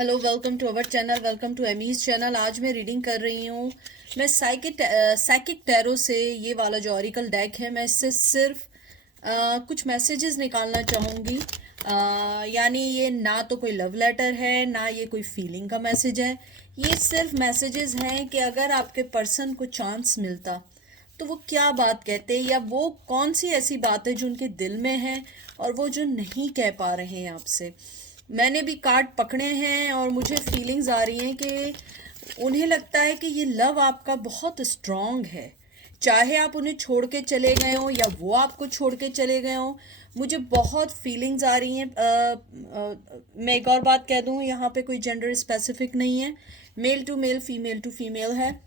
Hello, welcome to our channel, welcome to Amy's channel. आज मैं reading कर रही हूँ। मैं साइकिक टैरो से ये वाला जो ऑरिकल डेक है, मैं इससे सिर्फ कुछ मैसेजेस निकालना चाहूँगी। यानी ये ना तो कोई लव लेटर है, ना ये कोई फीलिंग का मैसेज है। ये सिर्फ मैसेजेस हैं कि अगर आपके पर्सन को चांस मिलता तो वो क्या बात कहते, या वो कौन सी ऐसी बात है जो उनके दिल में है और वो जो नहीं कह पा रहे हैं आपसे। मैंने भी कार्ड पकड़े हैं और मुझे फीलिंग्स आ रही हैं कि उन्हें लगता है कि ये लव आपका बहुत स्ट्रांग है। चाहे आप उन्हें छोड़ के चले गए हो या वो आपको छोड़ के चले गए हो, मुझे बहुत फीलिंग्स आ रही हैं। मैं एक और बात कह दूं, यहाँ पे कोई जेंडर स्पेसिफिक नहीं है। मेल टू फीमेल है,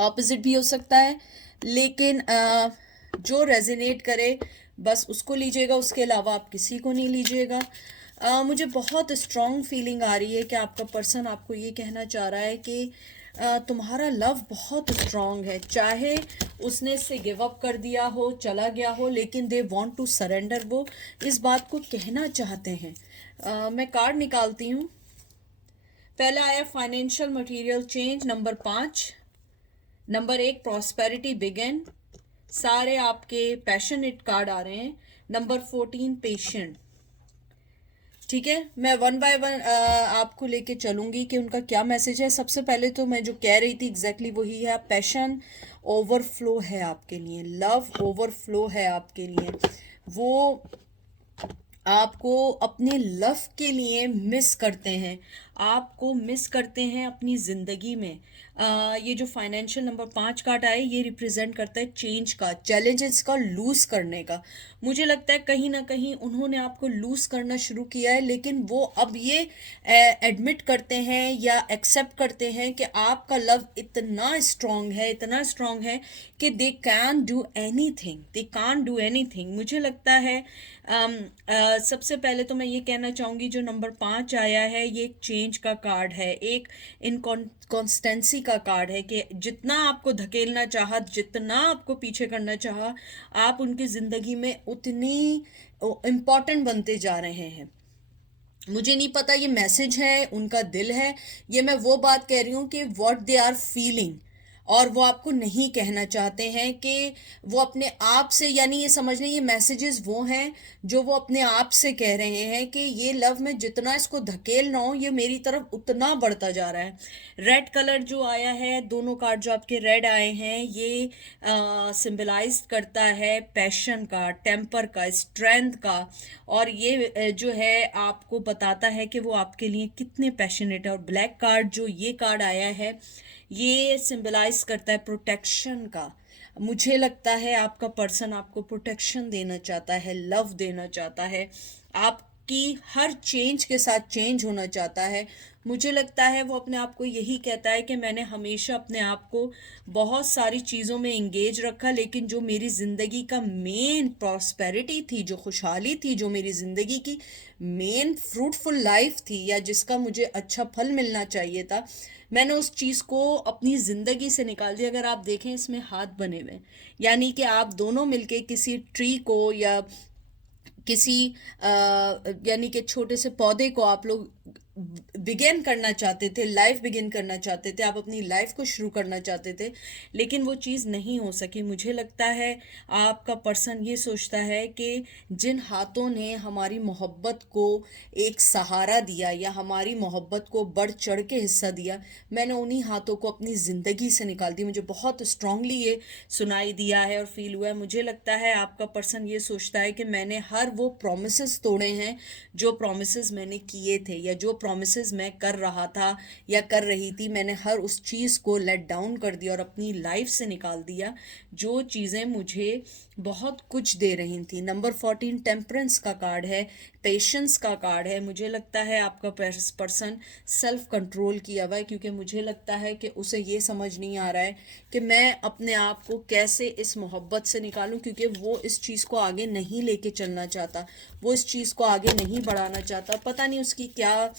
ऑपोजिट भी हो सकता है। लेकिन जो रेजोनेट करे बस उसको लीजिएगा, उसके अलावा आप किसी को नहीं लीजिएगा। मुझे बहुत स्ट्रॉन्ग फीलिंग आ रही है कि आपका पर्सन आपको ये कहना चाह रहा है कि तुम्हारा लव बहुत स्ट्रॉन्ग है। चाहे उसने इससे गिव अप कर दिया हो, चला गया हो, लेकिन दे वांट टू सरेंडर। वो इस बात को कहना चाहते हैं। मैं कार्ड निकालती हूँ। पहला आया financial material change, number 5। Number 1 prosperity begin. सारे आपके पैशनेट कार्ड आ रहे हैं। Number 14 patient. ठीक है, मैं वन बाय वन आपको लेके चलूंगी कि उनका क्या मैसेज है। सबसे पहले तो मैं जो कह रही थी एग्जैक्टली वही है। पैशन ओवरफ्लो है आपके लिए, लव ओवरफ्लो है आपके लिए। वो आपको अपने लव के लिए मिस करते हैं, आपको मिस करते हैं अपनी ज़िंदगी में। ये जो फाइनेंशियल नंबर 5 कार्ड आए, ये रिप्रेजेंट करता है चेंज का, चैलेंजेस का, लूज़ करने का। मुझे लगता है कहीं ना कहीं उन्होंने आपको लूज़ करना शुरू किया है, लेकिन वो अब ये एडमिट करते हैं या एक्सेप्ट करते हैं कि आपका लव इतना स्ट्रांग है, इतना स्ट्रांग है कि they can do anything, they can do anything. मुझे लगता है सबसे पहले तो मैं ये कहना चाहूँगी, जो नंबर 5 आया है ये एक चेंज का कार्ड है, एक इनकॉन्स्टेंसी का कार्ड है कि जितना आपको धकेलना चाहा, जितना आपको पीछे करना चाहा, आप उनकी ज़िंदगी में उतनी इम्पॉर्टेंट बनते जा रहे हैं। मुझे नहीं पता ये मैसेज है, उनका दिल है, ये मैं वो बात कह रही हूँ कि व्हाट दे आर फीलिंग। और वो आपको नहीं कहना चाहते हैं कि वो अपने आप से, यानी ये समझ लें ये मैसेजेस वो हैं जो वो अपने आप से कह रहे हैं कि ये लव में जितना इसको धकेल ना हो, ये मेरी तरफ उतना बढ़ता जा रहा है। रेड कलर जो आया है, दोनों कार्ड जो आपके रेड आए हैं, ये सिंबलाइज करता है पैशन का, टेम्पर का, स्ट्रेंथ का। और ये जो है आपको बताता है कि वो आपके लिए कितने पैशनेट है। और ब्लैक कार्ड जो ये कार्ड आया है, ये सिंबलाइज करता है प्रोटेक्शन का। मुझे लगता है आपका पर्सन आपको प्रोटेक्शन देना चाहता है, लव देना चाहता है, आपकी हर चेंज के साथ चेंज होना चाहता है। मुझे लगता है वो अपने आप को यही कहता है कि मैंने हमेशा अपने आप को बहुत सारी चीज़ों में इंगेज रखा, लेकिन जो मेरी ज़िंदगी का मेन प्रॉस्पेरिटी थी, जो खुशहाली थी, जो मेरी ज़िंदगी की मेन फ्रूटफुल लाइफ थी, या जिसका मुझे अच्छा फल मिलना चाहिए था, मैंने उस चीज़ को अपनी ज़िंदगी से निकाल दिया। अगर आप देखें, इसमें हाथ बने हुए, यानी कि आप दोनों मिलके किसी ट्री को या किसी यानी कि छोटे से पौधे को आप लोग बिगिन करना चाहते थे, लाइफ बिगिन करना चाहते थे, आप अपनी लाइफ को शुरू करना चाहते थे, लेकिन वो चीज़ नहीं हो सकी। मुझे लगता है आपका पर्सन ये सोचता है कि जिन हाथों ने हमारी मोहब्बत को एक सहारा दिया या हमारी मोहब्बत को बढ़ चढ़ के हिस्सा दिया, मैंने उन्हीं हाथों को अपनी ज़िंदगी से निकाल दिया। मुझे बहुत स्ट्रांगली ये सुनाई दिया है और फील हुआ है। मुझे लगता है आपका पर्सन ये सोचता है कि मैंने हर वो प्रोमिसेस तोड़े हैं जो प्रोमिसेस मैंने किए थे, या जो प्रोमिसेस मैं कर रहा था या कर रही थी, मैंने हर उस चीज़ को लेट डाउन कर दिया और अपनी लाइफ से निकाल दिया जो चीज़ें मुझे बहुत कुछ दे रही थी। नंबर 14 टेम्परेंस का कार्ड है, पेशेंस का कार्ड है। मुझे लगता है आपका पर्सन सेल्फ कंट्रोल किया हुआ है, क्योंकि मुझे लगता है कि उसे ये समझ नहीं आ रहा है कि मैं अपने आप को कैसे इस मोहब्बत से निकालूं, क्योंकि वो इस चीज़ को आगे नहीं लेके चलना चाहता, वो इस चीज़ को आगे नहीं बढ़ाना चाहता। पता नहीं उसकी क्या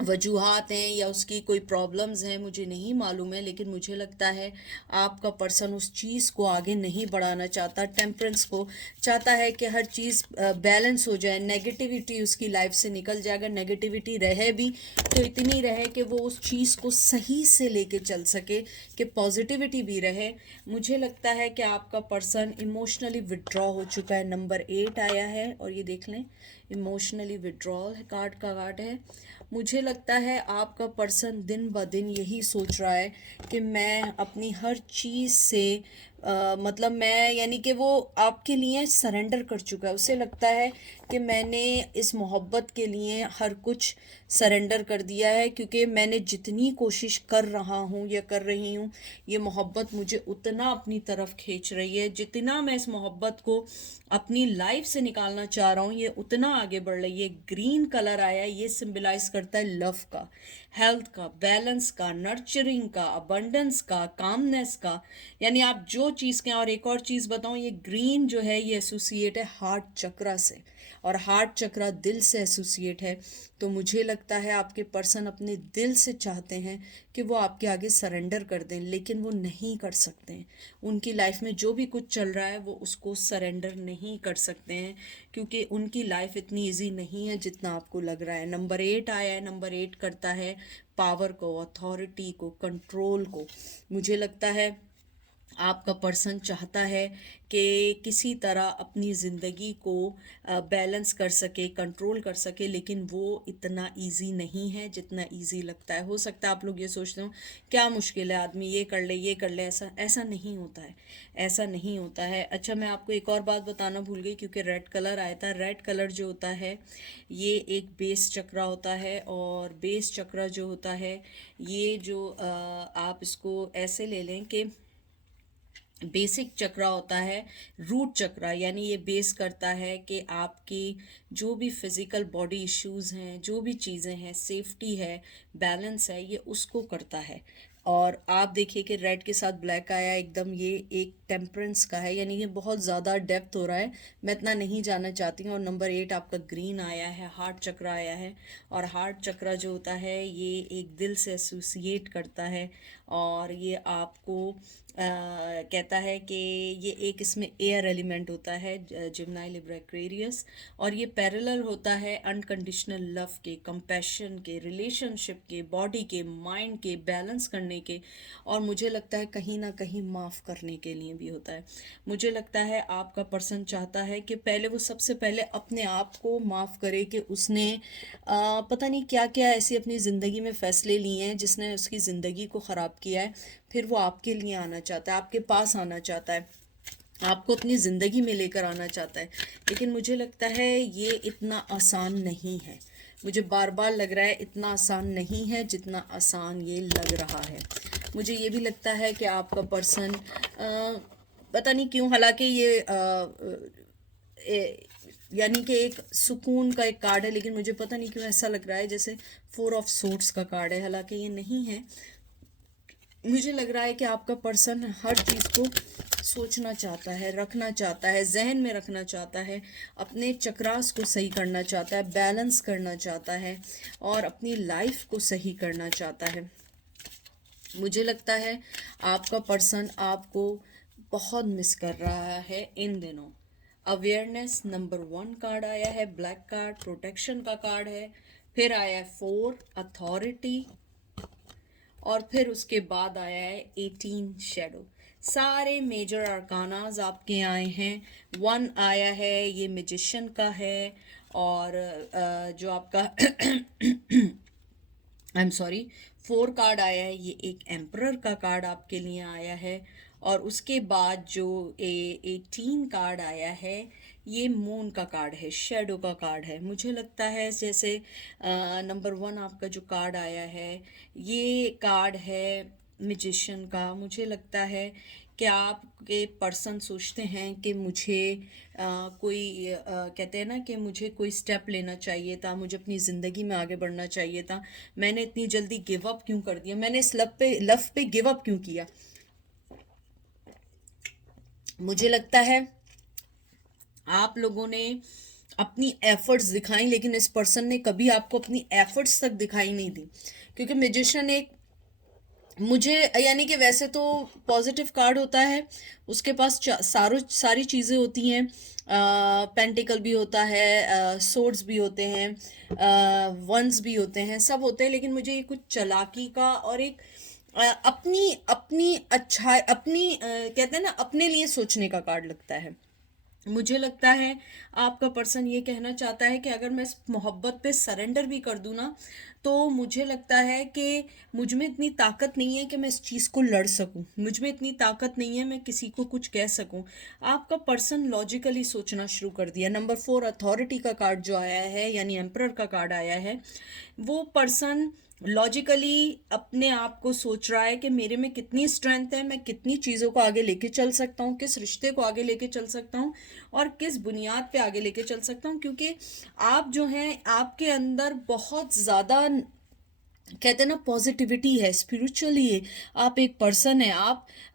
वजूहात हैं या उसकी कोई प्रॉब्लम्स हैं, मुझे नहीं मालूम है, लेकिन मुझे लगता है आपका पर्सन उस चीज़ को आगे नहीं बढ़ाना चाहता। टेम्परेंस को चाहता है कि हर चीज़ बैलेंस हो जाए, नेगेटिविटी उसकी लाइफ से निकल जाए। अगर नेगेटिविटी रहे भी तो इतनी रहे कि वो उस चीज़ को सही से लेके चल सके, कि पॉजिटिविटी भी रहे। मुझे लगता है कि आपका पर्सन इमोशनली विड्रॉ हो चुका है। नंबर 8 आया है और ये देख लें, इमोशनली विड्रॉल कार्ड का कार्ड है। मुझे लगता है आपका पर्सन दिन ब दिन यही सोच रहा है कि मैं अपनी हर चीज़ से मतलब मैं, यानी कि वो आपके लिए सरेंडर कर चुका है। उसे लगता है कि मैंने इस मोहब्बत के लिए हर कुछ सरेंडर कर दिया है, क्योंकि मैंने जितनी कोशिश कर रहा हूँ या कर रही हूँ, ये मोहब्बत मुझे उतना अपनी तरफ खींच रही है। जितना मैं इस मोहब्बत को अपनी लाइफ से निकालना चाह रहा हूँ, ये उतना आगे बढ़ रही है। ग्रीन कलर आया, ये सिंबलाइज करता है लव का, हेल्थ का, बैलेंस का, नर्चरिंग का, अबंडेंस का, कामनेस का। यानी आप जो चीज़ के, और एक और चीज़ बताऊँ, ये ग्रीन जो है ये एसोसिएट है हार्ट चक्रा से, और हार्ट चक्रा दिल से एसोसिएट है। तो मुझे लगता है आपके पर्सन अपने दिल से चाहते हैं कि वो आपके आगे सरेंडर कर दें, लेकिन वो नहीं कर सकते हैं। उनकी लाइफ में जो भी कुछ चल रहा है वो उसको सरेंडर नहीं कर सकते हैं, क्योंकि उनकी लाइफ इतनी इजी नहीं है जितना आपको लग रहा है। नंबर 8 आया है। नंबर 8 करता है पावर को, अथॉरिटी को, कंट्रोल को। मुझे लगता है आपका पर्सन चाहता है कि किसी तरह अपनी ज़िंदगी को बैलेंस कर सके, कंट्रोल कर सके, लेकिन वो इतना इजी नहीं है जितना इजी लगता है। हो सकता है आप लोग ये सोचते हो क्या मुश्किल है, आदमी ये कर ले ये कर ले। ऐसा ऐसा नहीं होता है, ऐसा नहीं होता है। अच्छा, मैं आपको एक और बात बताना भूल गई, क्योंकि रेड कलर आया था। रेड कलर जो होता है ये एक बेस चक्रा होता है, और बेस चक्रा जो होता है ये जो आप इसको ऐसे ले लें कि बेसिक चक्रा होता है, रूट चक्रा, यानी ये बेस करता है कि आपकी जो भी फिज़िकल बॉडी इश्यूज़ हैं, जो भी चीज़ें हैं, सेफ्टी है, बैलेंस है, ये उसको करता है। और आप देखिए कि रेड के साथ ब्लैक आया एकदम, ये एक टेम्परेंस का है, यानी ये बहुत ज़्यादा डेप्थ हो रहा है, मैं इतना नहीं जानना चाहती हूँ। और नंबर 8 आपका ग्रीन आया है, हार्ट चक्रा आया है। और हार्ट चक्रा जो होता है ये एक दिल से एसोसिएट करता है, और ये आपको कहता है कि ये एक इसमें एयर एलिमेंट होता है, जिम्नाई लिब्रा एक्वेरियस, और ये पैरेलल होता है अनकंडीशनल लव के, कंपैशन के, रिलेशनशिप के, बॉडी के, माइंड के, बैलेंस करने के, और मुझे लगता है कहीं ना कहीं माफ़ करने के लिए भी होता है। मुझे लगता है आपका पर्सन चाहता है कि पहले वो सबसे पहले अपने आप को माफ़ करे कि उसने पता नहीं क्या क्या ऐसी अपनी ज़िंदगी में फ़ैसले लिए हैं जिसने उसकी ज़िंदगी को ख़राब किया है। फिर वो आपके लिए आना चाहता है, आपके पास आना चाहता है, आपको अपनी ज़िंदगी में लेकर आना चाहता है, लेकिन मुझे लगता है ये इतना आसान नहीं है। मुझे बार बार लग रहा है इतना आसान नहीं है जितना आसान ये लग रहा है। मुझे ये भी लगता है कि आपका पर्सन पता नहीं क्यों, हालांकि ये यानी कि एक सुकून का एक कार्ड है, लेकिन मुझे पता नहीं क्यों ऐसा लग रहा है जैसे 4 ऑफ सोर्ड्स का कार्ड है, हालांकि ये नहीं है। मुझे लग रहा है कि आपका पर्सन हर चीज़ को सोचना चाहता है, रखना चाहता है, जहन में रखना चाहता है, अपने चक्रास को सही करना चाहता है, बैलेंस करना चाहता है, और अपनी लाइफ को सही करना चाहता है। मुझे लगता है आपका पर्सन आपको बहुत मिस कर रहा है इन दिनों। अवेयरनेस नंबर 1 कार्ड आया है, ब्लैक कार्ड प्रोटेक्शन का कार्ड है। फिर आया है 4 अथॉरिटी, और फिर उसके बाद आया है 18 शेडो। सारे मेजर आर्कानाज आपके आए हैं। 1 आया है, ये मैजिशियन का है, और जो आपका आई एम सॉरी 4 कार्ड आया है, ये एक एम्परर का कार्ड आपके लिए आया है। और उसके बाद जो 18 कार्ड आया है ये मून का कार्ड है, शेडो का कार्ड है। मुझे लगता है जैसे नंबर 1 आपका जो कार्ड आया है ये कार्ड है मैजिशियन का। मुझे लगता है कि आपके पर्सन सोचते हैं कि मुझे कहते हैं ना कि मुझे कोई स्टेप लेना चाहिए था, मुझे अपनी ज़िंदगी में आगे बढ़ना चाहिए था, मैंने इतनी जल्दी गिव अप क्यों कर दिया, मैंने इस लव पे गिव अप क्यों किया। मुझे लगता है आप लोगों ने अपनी एफर्ट्स दिखाई, लेकिन इस पर्सन ने कभी आपको अपनी एफर्ट्स तक दिखाई नहीं दी। क्योंकि मैजिशियन एक, मुझे यानी कि वैसे तो पॉजिटिव कार्ड होता है, उसके पास सारी चीज़ें होती हैं, पेंटिकल भी होता है, सोर्ड्स भी होते हैं, वंस भी होते हैं, सब होते हैं, लेकिन मुझे ये कुछ चालाकी का और एक अपनी अपनी अच्छा अपनी कहते हैं ना, अपने लिए सोचने का कार्ड लगता है। मुझे लगता है आपका पर्सन ये कहना चाहता है कि अगर मैं इस मोहब्बत पे सरेंडर भी कर दूँ ना, तो मुझे लगता है कि मुझ में इतनी ताकत नहीं है कि मैं इस चीज़ को लड़ सकूं, मुझ में इतनी ताकत नहीं है मैं किसी को कुछ कह सकूं। आपका पर्सन लॉजिकली सोचना शुरू कर दिया। नंबर 4 अथॉरिटी का कार्ड जो आया है, यानी एम्परर का कार्ड आया है, वो पर्सन लॉजिकली अपने आप को सोच रहा है कि मेरे में कितनी स्ट्रेंथ है, मैं कितनी चीज़ों को आगे लेके चल सकता हूँ, किस रिश्ते को आगे लेके चल सकता हूँ और किस बुनियाद पे आगे लेके चल सकता हूँ। क्योंकि आप जो हैं, आपके अंदर बहुत ज़्यादा कहते हैं ना पॉजिटिविटी है, स्पिरिचुअली आप एक पर्सन है,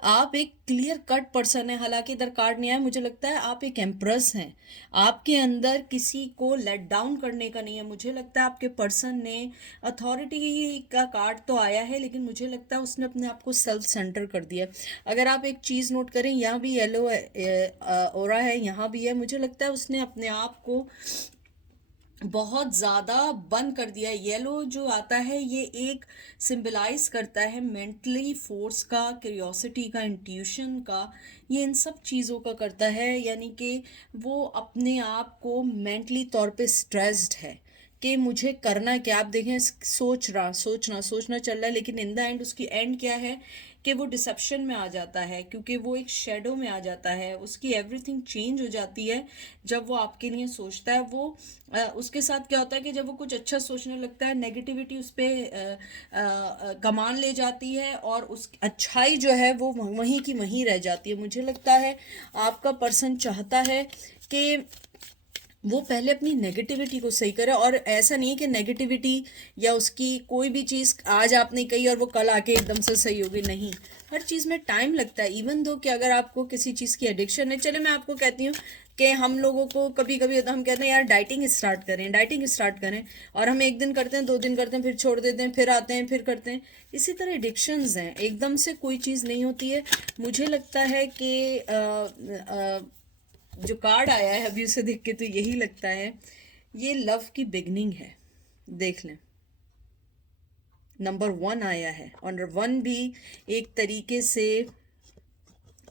आप एक क्लियर कट पर्सन है। हालांकि इधर कार्ड नहीं आया, मुझे लगता है आप एक एम्प्रेस हैं। आपके अंदर किसी को लेट डाउन करने का नहीं है। मुझे लगता है आपके पर्सन ने, अथॉरिटी का कार्ड तो आया है, लेकिन मुझे लगता है उसने अपने आप को सेल्फ सेंटर कर दिया। अगर आप एक चीज़ नोट करें, यहाँ भी येलो ओरा है, यहाँ भी है, मुझे लगता है उसने अपने आप को बहुत ज़्यादा बंद कर दिया है। येलो जो आता है ये एक सिंबलाइज करता है मेंटली फोर्स का, क्यूरियोसिटी का, इंट्यूशन का, ये इन सब चीज़ों का करता है। यानी कि वो अपने आप को मेंटली तौर पे स्ट्रेस्ड है कि मुझे करना क्या। आप देखें, सोचना चल रहा है, लेकिन इन द एंड उसकी एंड क्या है कि वो डिसेप्शन में आ जाता है, क्योंकि वो एक शेडो में आ जाता है, उसकी एवरीथिंग चेंज हो जाती है जब वो आपके लिए सोचता है। वो उसके साथ क्या होता है कि जब वो कुछ अच्छा सोचने लगता है, नेगेटिविटी उस पर कमान ले जाती है और उस अच्छाई जो है वो वहीं की वहीं रह जाती है। मुझे लगता है आपका पर्सन चाहता है कि वो पहले अपनी नेगेटिविटी को सही करे। और ऐसा नहीं कि नेगेटिविटी या उसकी कोई भी चीज़ आज आपने कही और वो कल आके एकदम से सही होगी, नहीं। हर चीज़ में टाइम लगता है। इवन दो कि अगर आपको किसी चीज़ की एडिक्शन है, चले मैं आपको कहती हूँ कि हम लोगों को कभी कभी होता है, हम कहते हैं यार डाइटिंग स्टार्ट करें, और हम एक दिन करते हैं, 2 दिन करते हैं, फिर छोड़ देते हैं, फिर आते हैं, फिर करते हैं। इसी तरह एडिक्शंस हैं, एकदम से कोई चीज़ नहीं होती है। मुझे लगता है कि जो कार्ड आया है अभी उसे देख के तो यही लगता है ये लव की बिगनिंग है। देख लें, नंबर 1 आया है, और 1 भी एक तरीके से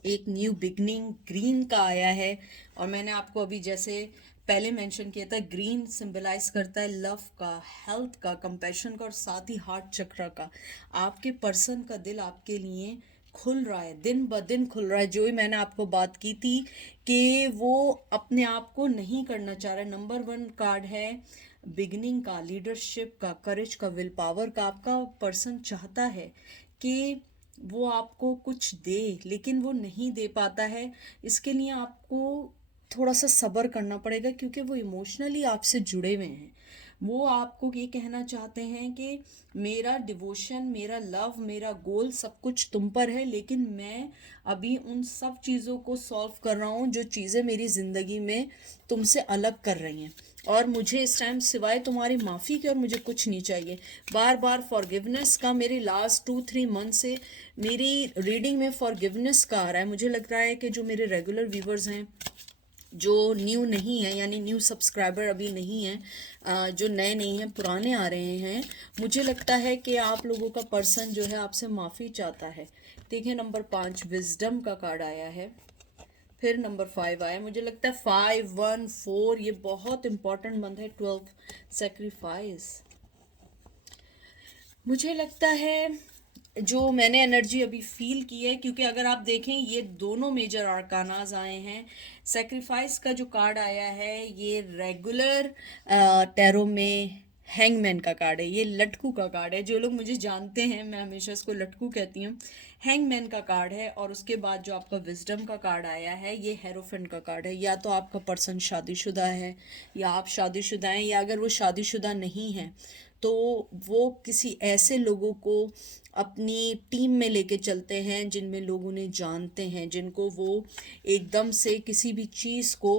एक न्यू बिगनिंग ग्रीन का आया है। और मैंने आपको अभी जैसे पहले मेंशन किया था, ग्रीन सिंबलाइज करता है लव का, हेल्थ का, कंपैशन का और साथ ही हार्ट चक्र का। आपके पर्सन का दिल आपके लिए खुल रहा है, दिन ब दिन खुल रहा है। जो ही मैंने आपको बात की थी कि वो अपने आप को नहीं करना चाह रहा है। नंबर 1 कार्ड है बिगनिंग का, लीडरशिप का, करेज का, विल पावर का। आपका पर्सन चाहता है कि वो आपको कुछ दे, लेकिन वो नहीं दे पाता है। इसके लिए आपको थोड़ा सा सब्र करना पड़ेगा, क्योंकि वो इमोशनली आपसे जुड़े हुए हैं। वो आपको ये कहना चाहते हैं कि मेरा डिवोशन, मेरा लव, मेरा गोल सब कुछ तुम पर है, लेकिन मैं अभी उन सब चीज़ों को सॉल्व कर रहा हूँ जो चीज़ें मेरी ज़िंदगी में तुमसे अलग कर रही हैं। और मुझे इस टाइम सिवाय तुम्हारी माफ़ी के और मुझे कुछ नहीं चाहिए। बार बार फॉरगिवनेस का, मेरी लास्ट 2-3 मंथ से मेरी रीडिंग में फॉरगिवनेस का आ रहा है। मुझे लग रहा है कि जो मेरे रेगुलर व्यूवर्स हैं, जो न्यू नहीं है, यानी न्यू सब्सक्राइबर अभी नहीं है, जो नए नहीं हैं, पुराने आ रहे हैं, मुझे लगता है कि आप लोगों का पर्सन जो है आपसे माफ़ी चाहता है। देखिए, नंबर 5 विजडम का कार्ड आया है, फिर नंबर 5 आया। मुझे लगता है 5, 1, 4 ये बहुत इंपॉर्टेंट मंथ है। 12 सेक्रीफाइस। मुझे लगता है जो मैंने एनर्जी अभी फील की है, क्योंकि अगर आप देखें ये दोनों मेजर आर्कानाज आए हैं। सेक्रीफाइस का जो कार्ड आया है ये रेगुलर टैरो में हैंगमैन का कार्ड है, ये लटकू का कार्ड है। जो लोग मुझे जानते हैं, मैं हमेशा इसको लटकू कहती हूँ। हैंगमैन का कार्ड है, और उसके बाद जो आपका विजडम का कार्ड आया है ये हेरोफेंट का कार्ड है। या तो आपका पर्सन शादीशुदा है, या आप शादीशुदा हैं, या अगर वो शादीशुदा नहीं है तो वो किसी ऐसे लोगों को अपनी टीम में लेके चलते हैं जिनमें लोग उन्हें जानते हैं, जिनको वो एकदम से किसी भी चीज़ को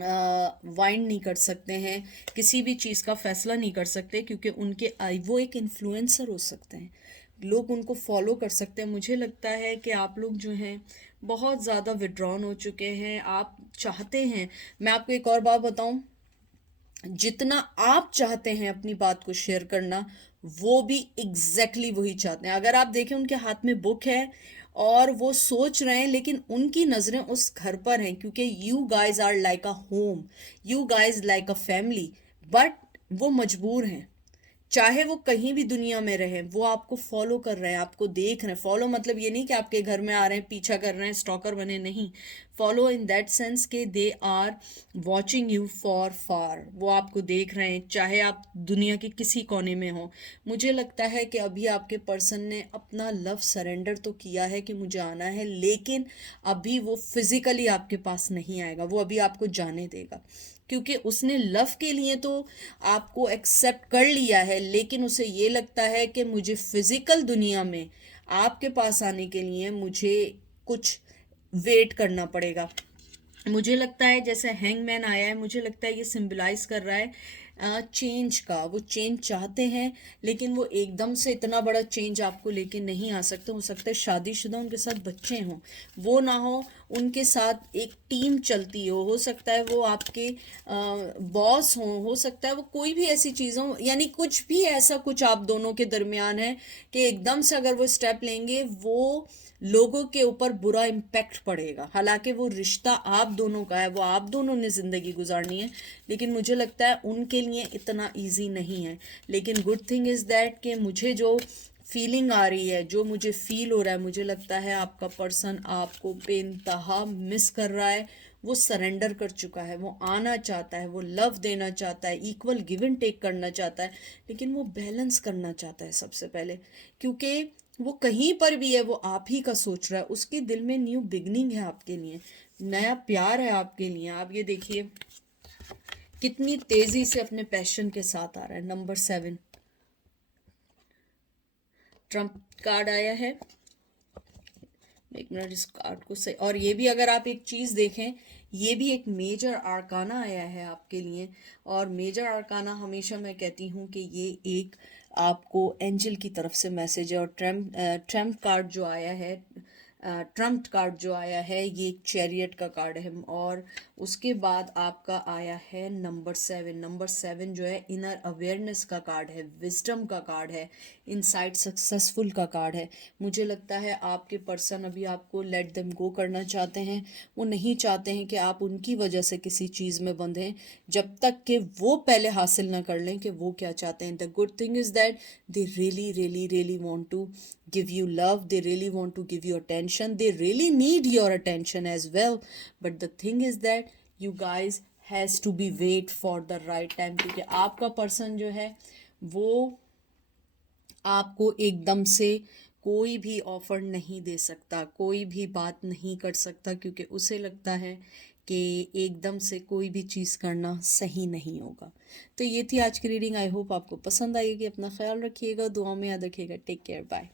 वाइंड नहीं कर सकते हैं, किसी भी चीज़ का फैसला नहीं कर सकते, क्योंकि उनके वो एक इन्फ्लुएंसर हो सकते हैं, लोग उनको फॉलो कर सकते हैं। मुझे लगता है कि आप लोग जो हैं बहुत ज़्यादा विड्रॉन हो चुके हैं। आप चाहते हैं, मैं आपको एक और बात बताऊं, जितना आप चाहते हैं अपनी बात को शेयर करना, वो भी वही चाहते हैं। अगर आप देखें, उनके हाथ में बुक है और वो सोच रहे हैं, लेकिन उनकी नज़रें उस घर पर हैं, क्योंकि you guys are like a home, you guys like a family. But वो मजबूर हैं, चाहे वो कहीं भी दुनिया में रहे, वो आपको फॉलो कर रहे हैं, आपको देख रहे हैं। फॉलो मतलब ये नहीं कि आपके घर में आ रहे हैं, पीछा कर रहे हैं, स्टॉकर बने, नहीं। फॉलो इन दैट सेंस के they are watching you for far, वो आपको देख रहे हैं, चाहे आप दुनिया के किसी कोने में हो। मुझे लगता है कि अभी आपके पर्सन ने अपना लव सरेंडर तो किया है कि मुझे आना है, लेकिन अभी वो फिजिकली आपके पास नहीं आएगा, वो अभी आपको जाने देगा, क्योंकि उसने लव के लिए तो आपको एक्सेप्ट कर लिया है, लेकिन उसे ये लगता है कि मुझे फिजिकल दुनिया में आपके पास आने के लिए मुझे कुछ वेट करना पड़ेगा। मुझे लगता है जैसे हैंगमैन आया है, मुझे लगता है ये सिंबलाइज कर रहा है चेंज का। वो चेंज चाहते हैं, लेकिन वो एकदम से इतना बड़ा चेंज आपको लेके नहीं आ सकते। हो सकता है शादीशुदा, उनके साथ बच्चे हों, वो ना हो, उनके साथ एक टीम चलती हो सकता है वो आपके बॉस हो सकता है वो कोई भी ऐसी चीज़ हो, यानी कुछ भी ऐसा कुछ आप दोनों के दरमियान है कि एकदम से अगर वो स्टेप लेंगे, वो लोगों के ऊपर बुरा इम्पैक्ट पड़ेगा। हालांकि वो रिश्ता आप दोनों का है, वो आप दोनों ने ज़िंदगी गुजारनी है, लेकिन मुझे लगता है उनके लिए इतना इजी नहीं है। लेकिन गुड थिंग इज़ दैट कि मुझे जो फीलिंग आ रही है, जो मुझे फील हो रहा है, मुझे लगता है आपका पर्सन आपको बेइंतहा मिस कर रहा है। वो सरेंडर कर चुका है, वो आना चाहता है, वो लव देना चाहता है, इक्वल गिव एंड टेक करना चाहता है, लेकिन वो बैलेंस करना चाहता है सबसे पहले। क्योंकि वो कहीं पर भी है, वो आप ही का सोच रहा है, उसके दिल में न्यू बिगनिंग है आपके लिए, नया प्यार है आपके लिए। आप ये देखिए कितनी तेजी से अपने पैशन के साथ आ रहा है। नंबर 7 ट्रम्प कार्ड आया है। एक मिनट, इस कार्ड को सही, और ये भी अगर आप एक चीज़ देखें, ये भी एक मेजर आर्काना आया है आपके लिए। और मेजर आर्काना हमेशा मैं कहती हूँ कि ये एक आपको एंजल की तरफ से मैसेज है। और ट्रम्प कार्ड जो आया है, ट्रम्प कार्ड जो आया है, ये एक चैरियट का कार्ड है। और उसके बाद आपका आया है नंबर 7। नंबर 7 जो है इनर अवेयरनेस का कार्ड है, विजडम का कार्ड है, इनसाइड सक्सेसफुल का कार्ड है। मुझे लगता है आपके पर्सन अभी आपको लेट देम गो करना चाहते हैं। वो नहीं चाहते हैं कि आप उनकी वजह से किसी चीज़ में बंधें, जब तक कि वो पहले हासिल ना कर लें कि वो क्या चाहते हैं। The good thing is that they really really really want to give you love, they really want to give you attention, they really need your attention as well. But the thing is that you guys has to be wait for the right time, क्योंकि आपका person जो है वो आपको एकदम से कोई भी ऑफर नहीं दे सकता, कोई भी बात नहीं कर सकता, क्योंकि उसे लगता है कि एकदम से कोई भी चीज़ करना सही नहीं होगा। तो ये थी आज की रीडिंग। आई होप आपको पसंद आएगी। अपना ख्याल रखिएगा, दुआ में याद रखिएगा। Take care, bye.